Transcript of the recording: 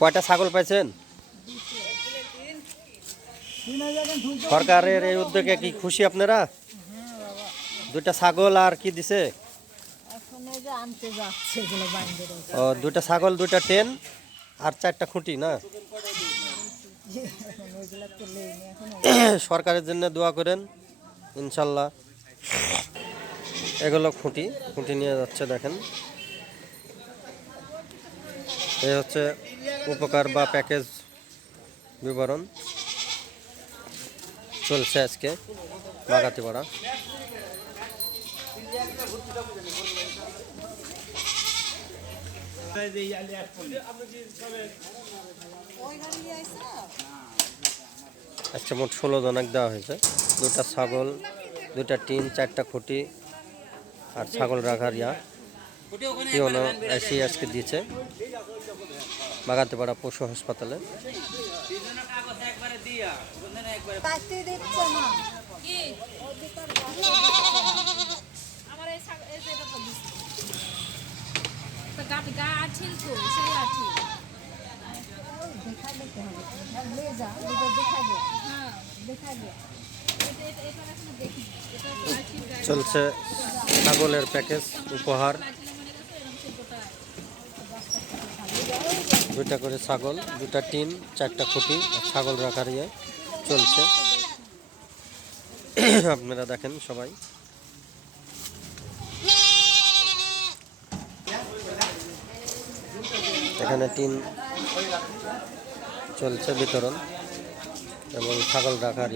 কয়টা ছাগল পাইছেন? সরকারের এই উদ্যোগে কি খুশি আপনারা? দুটা ছাগল আর কি দিছে? ও, দুটা ছাগল, দুটা টেন আর 4টা খুঁটি না? সরকারের জন্য দোয়া করেন ইনশাল্লাহ। এগুলো খুঁটি খুঁটি নিয়ে যাচ্ছে, দেখেন। এই হচ্ছে উপকার বা প্যাকেজ বিবরণ চলছে আজকে বাগাতিপাড়া। আজকে মোট 16 জনক দেওয়া হয়েছে। দুটা ছাগল, দুটা টিন, 4টা খুঁটি আর ছাগল রাখার পিওনো এসে আজকে দিয়েছে বাগাতিপাড়া পশু হাসপাতালে। চলছে ছাগলের প্যাকেজ উপহার। দুটা করে ছাগল, দুটা টিন, 4টা খুঁটি আর ছাগল রাখার চলছে। আপনারা দেখেন সবাই। এখানে টিন চলছে বিতরণ এবং ছাগল রাখার